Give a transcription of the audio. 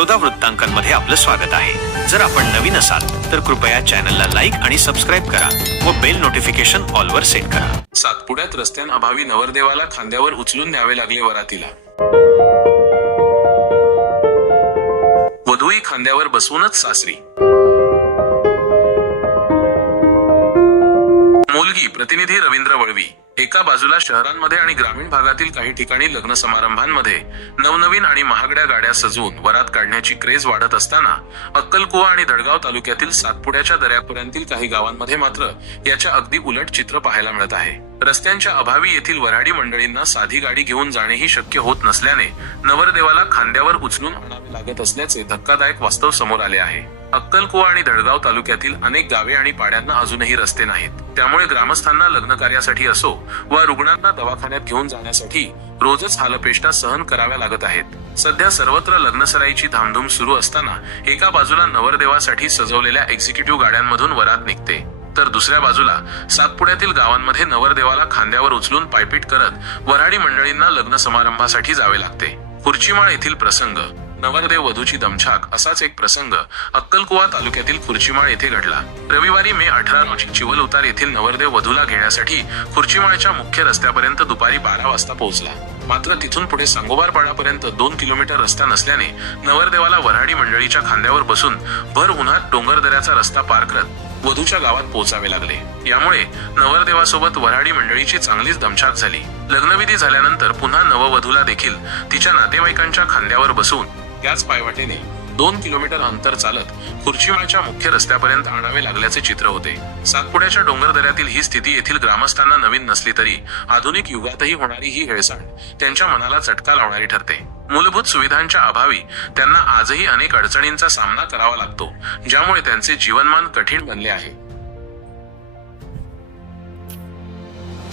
बडोदा वृत्तांकनमध्ये आपलं स्वागत आहे. जर आपण नवीन असाल तर कृपया चॅनलला लाईक आणि सबस्क्राईब करा व बेल नोटिफिकेशन ऑलवर सेट करा. सातपुड्यात रस्त्यांअभावी नवरदेवाला खांद्यावर उचलून न्यावे लागले वरातीला. वधूही खांद्यावर बसवूनच सासरी. मुलगी प्रतिनिधी रवींद्र वळवी. एका बाजूला शहरांमध्ये आणि ग्रामीण भागातील काही ठिकाणी लग्न समारंभांमध्ये नवनवीन आणि महागड्या गाड्या सजवून वरात काढण्याची क्रेज वाढत असताना अक्कलकुवा आणि दडगाव तालुक्यातील सातपुड्याच्या दर्यापुऱ्यांतील काही गावांमध्ये मात्र याच्या अगदी उलट चित्र पाहायला मिळत आहे. रस्त्यांच्या अभावी येथील वऱ्हाडी मंडळींना साधी गाडी घेऊन जाणेही शक्य होत नसल्याने नवरदेवाला खांद्यावर उचलून आणावे लागत असल्याचे धक्कादायक वास्तव समोर आले आहे. अक्कलकुवा आणि दडगाव तालुक्यातील अनेक गावे आणि पाड्यांना अजूनही रस्ते नाहीत. त्यामुळे ग्रामस्थांना लग्न कार्यासाठी असो व रुग्णांना दवाखान्यात घेऊन जाण्यासाठी रोजच हालपेष्टा सहन कराव्या लागत आहेत. सध्या सर्वत्र लग्नसराईची धामधूम सुरू असताना एका बाजूला नवरदेवासाठी सजवलेल्या एक्झिक्युटिव्ह गाड्यांमधून वरात निघते. तर दुसऱ्या बाजूला सातपुड्यातील गावांमध्ये नवरदेवाला खांद्यावर उचलून पायपीट करत वऱ्हाडी मंडळींना लग्न समारंभासाठी जावे लागते. खुर्चीमाळ येथील प्रसंग नवरदेव वधूची दमछाक असाच एक प्रसंग अक्कलकुवा तालुक्यातील खुर्चीमाळ येथे घडला. रविवारी मे अठरा रोजी चिवल उतार येथील नवरदेव वधूला घेण्यासाठी खुर्चीमाळच्या मुख्य रस्त्यापर्यंत दुपारी बारा वाजता पोहोचला. मात्र तिथून पुढे सांगोबारपाडापर्यंत दोन किलोमीटर रस्ता नसल्याने नवरदेवाला वऱ्हाडी मंडळीच्या खांद्यावर बसून भर उन्हात डोंगरदऱ्याचा रस्ता पार करत वधूच्या गावात पोहोचावे लागले. यामुळे नवरदेवासोबत वऱ्हाडी मंडळीची चांगलीच दमछाक झाली. लग्नविधी झाल्यानंतर पुन्हा नववधूला देखील तिच्या नातेवाईकांच्या खांद्यावर बसून त्याच पायवाटेने दोन किलोमीटर अंतर चालत खुर्चीमाळच्या मुख्य रस्त्यापर्यंत आणावे लागल्याचे चित्र होते. सातपुड्याच्या डोंगर दऱ्यातील ही स्थिती येथील ग्रामस्थांना नवीन नसली तरी आधुनिक युगातही होणारी ही हेळसांड त्यांच्या मनाला चटका लावणारी ठरते. मूलभूत सुविधांच्या अभावी त्यांना आजही अनेक अडचणींचा सामना करावा लागतो ज्यामुळे त्यांचे जीवनमान कठीण बनले आहे.